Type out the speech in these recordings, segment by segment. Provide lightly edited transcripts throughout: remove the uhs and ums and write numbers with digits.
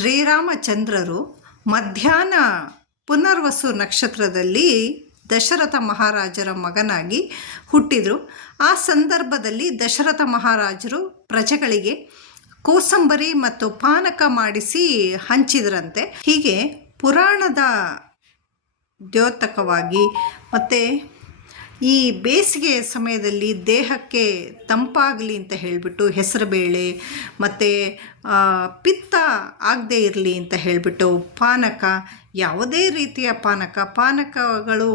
ಶ್ರೀರಾಮಚಂದ್ರರು ಮಧ್ಯಾಹ್ನ ಪುನರ್ವಸು ನಕ್ಷತ್ರದಲ್ಲಿ ದಶರಥ ಮಹಾರಾಜರ ಮಗನಾಗಿ ಹುಟ್ಟಿದರು. ಆ ಸಂದರ್ಭದಲ್ಲಿ ದಶರಥ ಮಹಾರಾಜರು ಪ್ರಜೆಗಳಿಗೆ ಕೋಸಂಬರಿ ಮತ್ತು ಪಾನಕ ಮಾಡಿಸಿ ಹಂಚಿದ್ರಂತೆ. ಹೀಗೆ ಪುರಾಣದ ದ್ಯೋತಕವಾಗಿ ಮತ್ತು ಈ ಬೇಸಿಗೆಯ ಸಮಯದಲ್ಲಿ ದೇಹಕ್ಕೆ ತಂಪಾಗಲಿ ಅಂತ ಹೇಳಿಬಿಟ್ಟು ಹೆಸರುಬೇಳೆ ಮತ್ತು ಪಿತ್ತ ಆಗದೇ ಇರಲಿ ಅಂತ ಹೇಳಿಬಿಟ್ಟು ಪಾನಕ, ಯಾವುದೇ ರೀತಿಯ ಪಾನಕಗಳು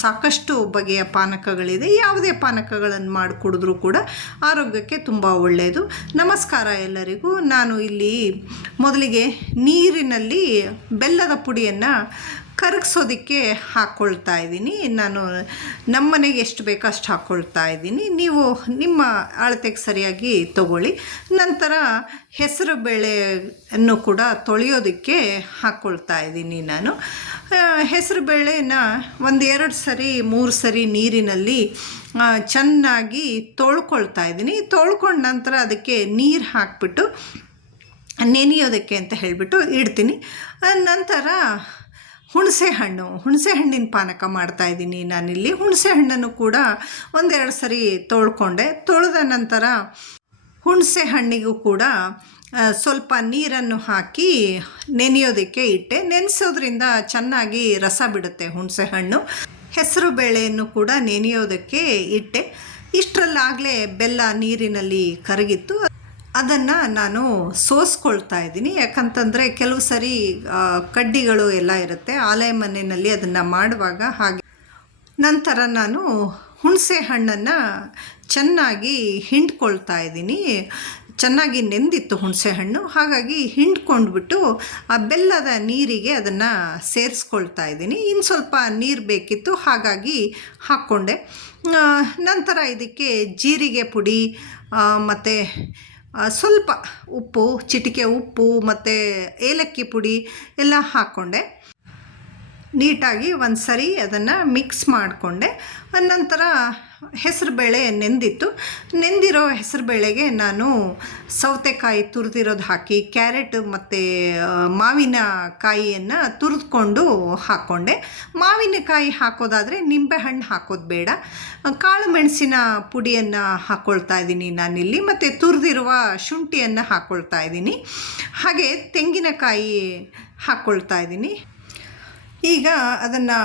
ಸಾಕಷ್ಟು ಬಗೆಯ ಪಾನಕಗಳಿದೆ. ಯಾವುದೇ ಪಾನಕಗಳನ್ನು ಮಾಡಿ ಕುಡಿದ್ರೂ ಕೂಡ ಆರೋಗ್ಯಕ್ಕೆ ತುಂಬ ಒಳ್ಳೆಯದು. ನಮಸ್ಕಾರ ಎಲ್ಲರಿಗೂ. ನಾನು ಇಲ್ಲಿ ಮೊದಲಿಗೆ ನೀರಿನಲ್ಲಿ ಬೆಲ್ಲದ ಪುಡಿಯನ್ನು ಕರಗಿಸೋದಕ್ಕೆ ಹಾಕ್ಕೊಳ್ತಾ ಇದ್ದೀನಿ. ನಾನು ನಮ್ಮ ಮನೆಗೆ ಎಷ್ಟು ಬೇಕೋ ಅಷ್ಟು ಹಾಕ್ಕೊಳ್ತಾ ಇದ್ದೀನಿ. ನೀವು ನಿಮ್ಮ ಅಳತೆಗೆ ಸರಿಯಾಗಿ ತಗೊಳ್ಳಿ. ನಂತರ ಹೆಸರು ಬೇಳೆಯನ್ನು ಕೂಡ ತೊಳೆಯೋದಕ್ಕೆ ಹಾಕ್ಕೊಳ್ತಾ ಇದ್ದೀನಿ. ನಾನು ಹೆಸರು ಬೇಳೆನ 1-2 ಸರಿ 3 ಸರಿ ನೀರಿನಲ್ಲಿ ಚೆನ್ನಾಗಿ ತೊಳ್ಕೊಳ್ತಾ ಇದ್ದೀನಿ. ತೊಳ್ಕೊಂಡ ನಂತರ ಅದಕ್ಕೆ ನೀರು ಹಾಕಿಬಿಟ್ಟು ನೆನೆಯೋದಕ್ಕೆ ಅಂತ ಹೇಳಿಬಿಟ್ಟು ಇಡ್ತೀನಿ. ನಂತರ ಹುಣಸೆ ಹಣ್ಣಿನ ಪಾನಕ ಮಾಡ್ತಾಯಿದ್ದೀನಿ ನಾನಿಲ್ಲಿ. ಹುಣಸೆ ಹಣ್ಣನ್ನು ಕೂಡ 1-2 ಸರಿ ತೊಳೆದ ನಂತರ ಹುಣಸೆ ಹಣ್ಣಿಗೂ ಕೂಡ ಸ್ವಲ್ಪ ನೀರನ್ನು ಹಾಕಿ ನೆನೆಯೋದಕ್ಕೆ ಇಟ್ಟೆ. ನೆನೆಸೋದ್ರಿಂದ ಚೆನ್ನಾಗಿ ರಸ ಬಿಡುತ್ತೆ ಹುಣಸೆ ಹಣ್ಣು. ಹೆಸರು ಬೇಳೆಯನ್ನು ಕೂಡ ನೆನೆಯೋದಕ್ಕೆ ಇಟ್ಟೆ. ಇಷ್ಟರಲ್ಲಾಗಲೇ ಬೆಲ್ಲ ನೀರಿನಲ್ಲಿ ಕರಗಿತ್ತು. ಅದನ್ನು ನಾನು ಸೋಸ್ಕೊಳ್ತಾ ಇದ್ದೀನಿ. ಯಾಕಂತಂದರೆ ಕೆಲವು ಸರಿ ಕಡ್ಡಿಗಳು ಎಲ್ಲ ಇರುತ್ತೆ ಆಲೆ ಮನೆಯಲ್ಲಿ ಅದನ್ನು ಮಾಡುವಾಗ. ಹಾಗೆ ನಂತರ ನಾನು ಹುಣಸೆ ಹಣ್ಣನ್ನು ಚೆನ್ನಾಗಿ ಹಿಂಡ್ಕೊಳ್ತಾ ಇದ್ದೀನಿ. ಚೆನ್ನಾಗಿ ನೆಂದಿತ್ತು ಹುಣಸೆ ಹಣ್ಣು, ಹಾಗಾಗಿ ಹಿಂಡ್ಕೊಂಡ್ಬಿಟ್ಟು ಆ ಬೆಲ್ಲದ ನೀರಿಗೆ ಅದನ್ನು ಸೇರಿಸ್ಕೊಳ್ತಾ ಇದ್ದೀನಿ. ಇನ್ನು ಸ್ವಲ್ಪ ನೀರು ಬೇಕಿತ್ತು, ಹಾಗಾಗಿ ಹಾಕ್ಕೊಂಡೆ. ನಂತರ ಇದಕ್ಕೆ ಜೀರಿಗೆ ಪುಡಿ ಮತ್ತು ಸ್ವಲ್ಪ ಉಪ್ಪು, ಚಿಟಿಕೆ ಉಪ್ಪು ಮತ್ತು ಏಲಕ್ಕಿ ಪುಡಿ ಎಲ್ಲ ಹಾಕ್ಕೊಂಡೆ. ನೀಟಾಗಿ ಒಂದು ಸರಿ ಅದನ್ನು ಮಿಕ್ಸ್ ಮಾಡಿಕೊಂಡೆ. ನಂತರ ಹೆಸರುಬೇಳೆ ನೆಂದಿರೋ ಹೆಸರುಬೇಳೆಗೆ ನಾನು ಸೌತೆಕಾಯಿ ತುರಿದಿರೋದು ಹಾಕಿ, ಕ್ಯಾರೆಟ್ ಮತ್ತು ಮಾವಿನಕಾಯಿಯನ್ನು ತುರಿದುಕೊಂಡು ಹಾಕ್ಕೊಂಡೆ. ಮಾವಿನಕಾಯಿ ಹಾಕೋದಾದರೆ ನಿಂಬೆಹಣ್ಣು ಹಾಕೋದು ಬೇಡ. ಕಾಳು ಮೆಣಸಿನ ಪುಡಿಯನ್ನು ಹಾಕ್ಕೊಳ್ತಾ ಇದ್ದೀನಿ ನಾನಿಲ್ಲಿ, ಮತ್ತು ತುರಿದಿರುವ ಶುಂಠಿಯನ್ನು ಹಾಕ್ಕೊಳ್ತಾ ಇದ್ದೀನಿ. ಹಾಗೆ ತೆಂಗಿನಕಾಯಿ ಹಾಕ್ಕೊಳ್ತಾ ಇದ್ದೀನಿ. ಈಗ ಅದನ್ನು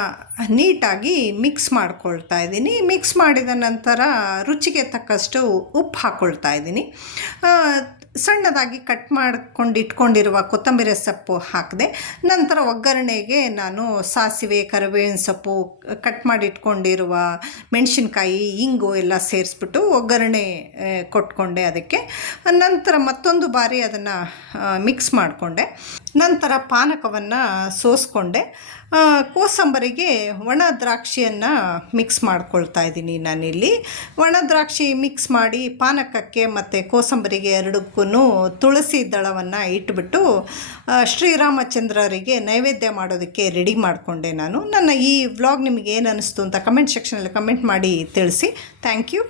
ನೀಟಾಗಿ ಮಿಕ್ಸ್ ಮಾಡ್ಕೊಳ್ತಾ ಇದ್ದೀನಿ. ಮಿಕ್ಸ್ ಮಾಡಿದ ನಂತರ ರುಚಿಗೆ ತಕ್ಕಷ್ಟು ಉಪ್ಪು ಹಾಕ್ಕೊಳ್ತಾ ಇದ್ದೀನಿ. ಸಣ್ಣದಾಗಿ ಕಟ್ ಮಾಡ್ಕೊಂಡು ಇಟ್ಕೊಂಡಿರುವ ಕೊತ್ತಂಬರಿ ಸೊಪ್ಪು ಹಾಕಿದೆ. ನಂತರ ಒಗ್ಗರಣೆಗೆ ನಾನು ಸಾಸಿವೆ, ಕರಿಬೇವಿನ ಸೊಪ್ಪು, ಕಟ್ ಮಾಡಿ ಇಟ್ಕೊಂಡಿರುವ ಮೆಣಸಿನ್ಕಾಯಿ, ಇಂಗು ಎಲ್ಲ ಸೇರಿಸ್ಬಿಟ್ಟು ಒಗ್ಗರಣೆ ಕೊಟ್ಕೊಂಡೆ ಅದಕ್ಕೆ. ನಂತರ ಮತ್ತೊಂದು ಬಾರಿ ಅದನ್ನು ಮಿಕ್ಸ್ ಮಾಡಿಕೊಂಡೆ. ನಂತರ ಪಾನಕವನ್ನು ಸೋಸ್ಕೊಂಡೆ. ಕೋಸಂಬರಿಗೆ ಒಣ ದ್ರಾಕ್ಷಿಯನ್ನು ಮಿಕ್ಸ್ ಮಾಡ್ಕೊಳ್ತಾ ಇದ್ದೀನಿ ನಾನಿಲ್ಲಿ. ಒಣ ದ್ರಾಕ್ಷಿ ಮಿಕ್ಸ್ ಮಾಡಿ ಪಾನಕಕ್ಕೆ ಮತ್ತು ಕೋಸಂಬರಿಗೆ ಎರಡಕ್ಕೂ ತುಳಸಿ ದಳವನ್ನು ಇಟ್ಬಿಟ್ಟು ಶ್ರೀರಾಮಚಂದ್ರರಿಗೆ ನೈವೇದ್ಯ ಮಾಡೋದಕ್ಕೆ ರೆಡಿ ಮಾಡಿಕೊಂಡೆ ನಾನು. ನನ್ನ ಈ ವ್ಲಾಗ್ ನಿಮಗೆ ಏನು ಅನ್ನಿಸ್ತು ಅಂತ ಕಮೆಂಟ್ ಸೆಕ್ಷನಲ್ಲಿ ಕಮೆಂಟ್ ಮಾಡಿ ತಿಳಿಸಿ. Thank you.